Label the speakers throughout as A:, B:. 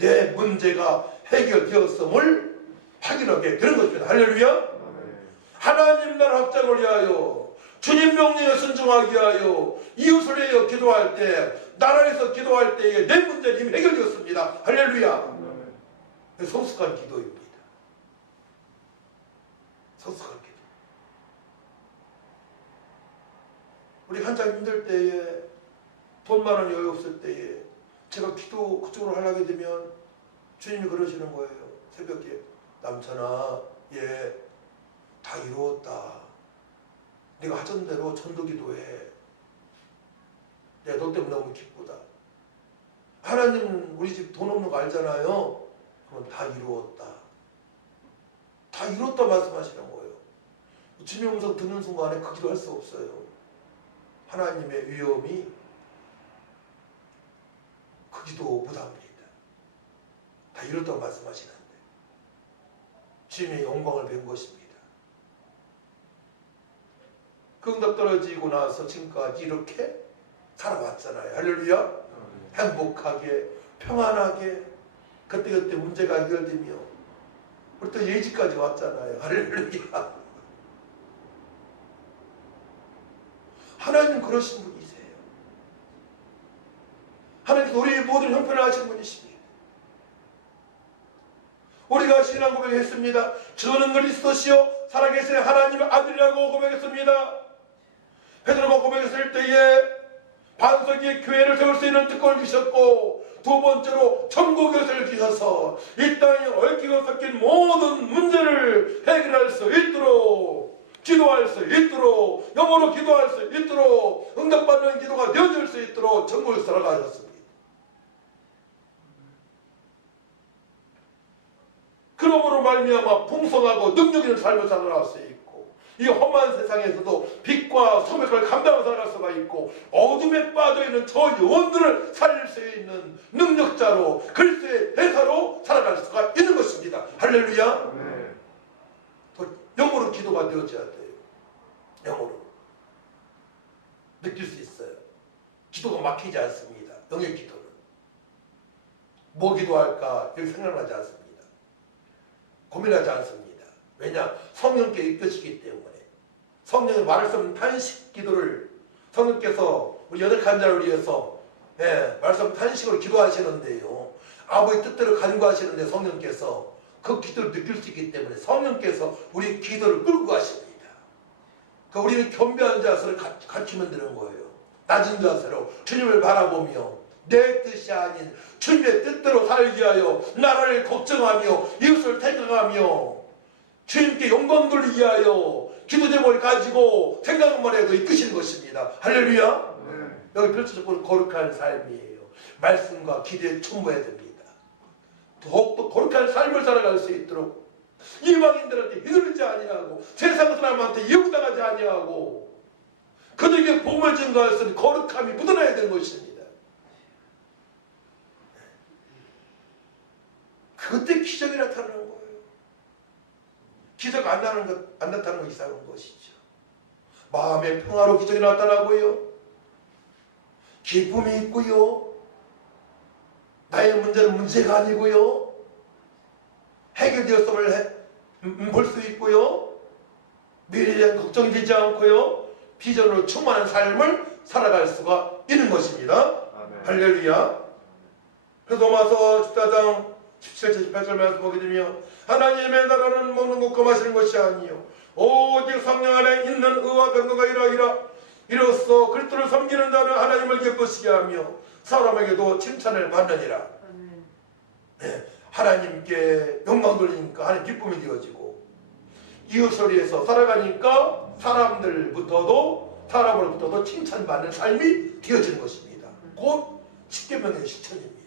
A: 내 문제가 해결되었음을 확인하게 되는 것입니다. 할렐루야. 하나님 나라 확장을 위하여 주님 명령에 순종하기 위하여 이웃을 위하여 기도할 때 나라에서 기도할 때에 내 문제는 해결되었습니다. 할렐루야. 성숙한 기도입니다. 성숙한 기도. 우리 한참 힘들 때에 돈 많은 여유 없을 때에 제가 기도 그쪽으로 하려게 되면 주님이 그러시는 거예요. 새벽에 남편아 예, 다 이루었다. 네가 하던 대로 전도 기도해. 내가 너 때문에 너무 기쁘다. 하나님 우리 집 돈 없는 거 알잖아요. 그럼 다 이루었다. 다 이뤘다 말씀하시는 거예요. 주님 음성 듣는 순간에 그 기도 할 수 없어요. 하나님의 위엄이 그 기도 보답니다. 다 이뤘다고 말씀하시는데 주님의 영광을 뵌 것입니다. 그 응답 떨어지고 나서 지금까지 이렇게 살아왔잖아요. 할렐루야. 행복하게 평안하게 그때그때 문제가 해결되며 우리 또 예지까지 왔잖아요. 할렐루야. 하나님 그러신 분이세요. 우리의 모든 형편을 하신 분이십니다. 우리가 신앙 고백했습니다. 저는 그리스도시요 살아계신 하나님의 아들이라고 고백했습니다. 베드로가 고백했을 때에 반석의 교회를 세울 수 있는 특권을 주셨고 두 번째로 천국을 주셔서 이 땅에 얽히고 섞인 모든 문제를 해결할 수 있도록 기도할 수 있도록 영어로 기도할 수 있도록 응답받는 기도가 되어질 수 있도록 천국을 살아가셨습니다. 그러므로 말미암아 풍성하고 능력 있는 삶을 살아갈 수 있고 이 험한 세상에서도 빛과 소백을 감당하고 살아갈 수가 있고 어둠에 빠져있는 저 영혼들을 살릴 수 있는 능력자로 그리스도의 대사로 살아갈 수가 있는 것입니다. 할렐루야. 또 영으로 기도가 되어져야 돼요. 영으로 느낄 수 있어요. 기도가 막히지 않습니다. 영의 기도는 뭐 기도할까 여기 생각나지 않습니다. 고민하지 않습니다. 왜냐? 성령께 이끄시기 때문에 성령의 말씀 탄식 기도를 성령께서 우리 여덟 간자를 위해서 예, 말씀 탄식으로 기도하시는데요. 아버지 뜻대로 간구하시는데 성령께서 그 기도를 느낄 수 있기 때문에 성령께서 우리 기도를 끌고 가십니다. 그 우리는 겸비한 자세를 갖- 갖추면 되는 거예요. 낮은 자세로 주님을 바라보며 내 뜻이 아닌 주님의 뜻대로 살기 위하여 나라를 걱정하며 이웃을 생각하며 주님께 영광 돌리기 위하여 기도 제목을 가지고 생각만 해도 이끄시는 것입니다. 할렐루야. 여기 펼쳐서 거룩한 삶이에요. 말씀과 기도에 첨부해야 됩니다. 더욱더 거룩한 삶을 살아갈 수 있도록 이방인들한테 휘둘리지 아니하고 세상 사람한테 예우당하지 아니하고 그들에게 복을 증거할 수 있는 거룩함이 묻어나야 되는 것입니다. 그때 기적이 나타나는 거예요. 기적 안 나는 것, 안 나타나는 거 이상한 것이죠. 마음의 평화로 기적이 나타나고요. 기쁨이 있고요. 나의 문제는 문제가 아니고요. 해결되었음을 음, 볼수 있고요. 미래에 대한 걱정이 되지 않고요. 비전으로 충만한 삶을 살아갈 수가 있는 것입니다. 할렐루야. 그래서 로마서 14장 17절 18절 말씀 보게 되면 하나님의 나라는 먹는 것과 마시는 것이 아니요. 오직 성령 안에 있는 의와 병거가 이러이라. 이로써 그리스도를 섬기는 자는 하나님을 기쁘시게 하며 사람에게도 칭찬을 받느니라. 네, 하나님께 영광 돌리니까 하나님 기쁨이 되어지고 이웃을 위해서 살아가니까 사람들부터도 사람으로부터도 칭찬받는 삶이 되어지는 것입니다. 곧 십계명의 실천입니다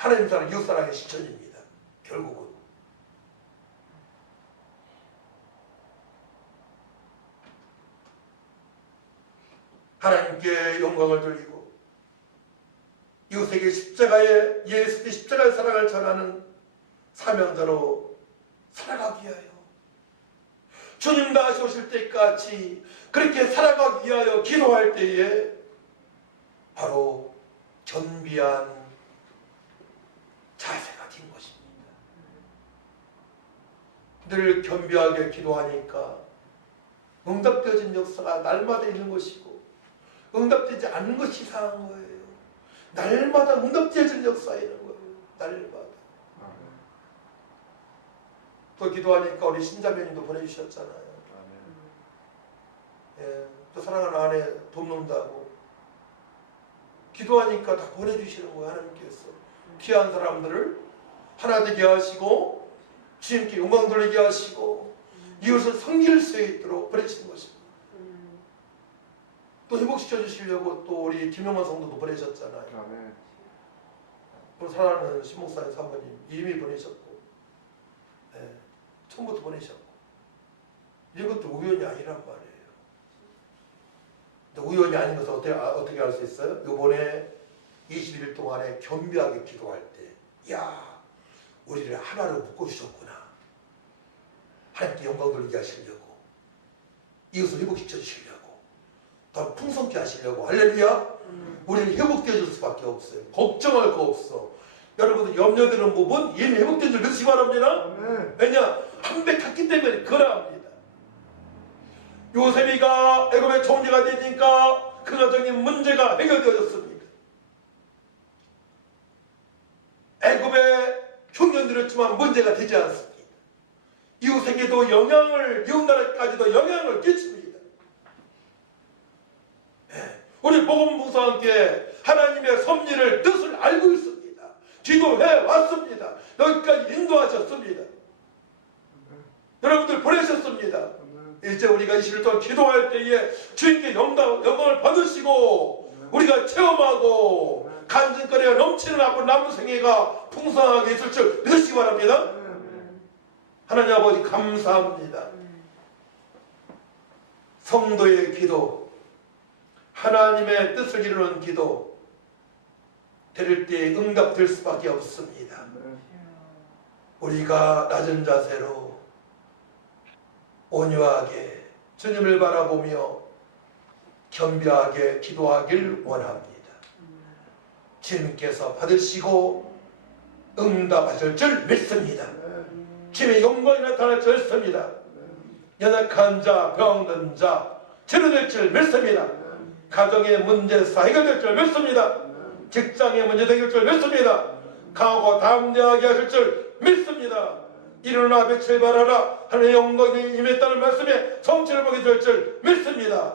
A: 하나님 사랑, 이웃 사랑의 실천입니다. 결국은. 하나님께 영광을 돌리고 이웃에게 십자가의 예수의 십자가의 사랑을 전하는 사명자로 살아가기 위하여 주님 다시 오실 때까지 그렇게 살아가기 위하여 기도할 때에 바로 겸비한 늘 겸비하게 기도하니까 응답되어진 역사가 날마다 있는 것이고 응답되지 않는 것이 이상한 거예요. 날마다 응답되어진 역사가 있는 거예요. 날마다. 또 기도하니까 우리 신자매님도 보내주셨잖아요. 예, 또 사랑하는 아내 돕는다고 기도하니까 다 보내주시는 거예요 하나님께서 귀한 사람들을 하나 되게 하시고 주님께 영광 돌리게 하시고 이웃을 섬길 수 있도록 보내시는 것입니다. 또 회복시켜 주시려고 또 우리 김영만 성도도 보내셨잖아요. 우리 사랑하는 신목사님 사모님 이미 보내셨고 예, 처음부터 보내셨고. 이것도 우연이 아니란 말이에요. 근데 우연이 아닌 것을 어떻게, 아- 어떻게 알 수 있어요? 요번에 21일 동안에 겸비하게 기도할 때, 야 우리를 하나로 묶어주셨구나. 하나님께 영광 돌리게 하시려고, 이웃을 회복시켜 주시려고, 더 풍성케 하시려고, 할렐루야! 우리는 회복되어 줄 수밖에 없어요. 걱정할 거 없어. 여러분들 염려되는 부분 이미 회복된 줄 믿으시기 바랍니다. 왜냐? 한백했기 때문에 그러합니다. 요셉이가 애굽의 총리가 되니까 그 가정의 문제가 해결되어졌습니다. 애굽에 흉년들었지만 문제가 되지 않습니다. 이웃에게도 영향을 이웃 나라까지도 영향을 끼칩니다. 예, 우리 부서 함께 하나님의 섭리를 뜻을 알고 있습니다. 기도해 왔습니다. 여기까지 인도하셨습니다. 여러분들 보내셨습니다. 이제 우리가 이 시를 동안 기도할 때에 주님께 영광, 영광을 받으시고 우리가 체험하고 간증거리가 넘치는 앞으로 남은 생애가 풍성하게 있을 줄 믿으시기 바랍니다. 하나님 아버지 감사합니다. 성도의 기도, 하나님의 뜻을 이루는 기도, 들을 때 응답될 수밖에 없습니다. 우리가 낮은 자세로 온유하게 주님을 바라보며 겸비하게 기도하길 원합니다. 주님께서 받으시고 응답하실 줄 믿습니다. 주님의 영광이 나타날 줄 믿습니다. 연약한 자, 병든 자, 치료될 줄 믿습니다. 가정의 문제사 해결될 줄 믿습니다. 직장의 문제 해결될 줄 믿습니다. 강하고 담대하게 하실 줄 믿습니다. 일어나 빛을 발하라 하나님의 영광이 임했다는 말씀에 성취를 보게 될 줄 믿습니다.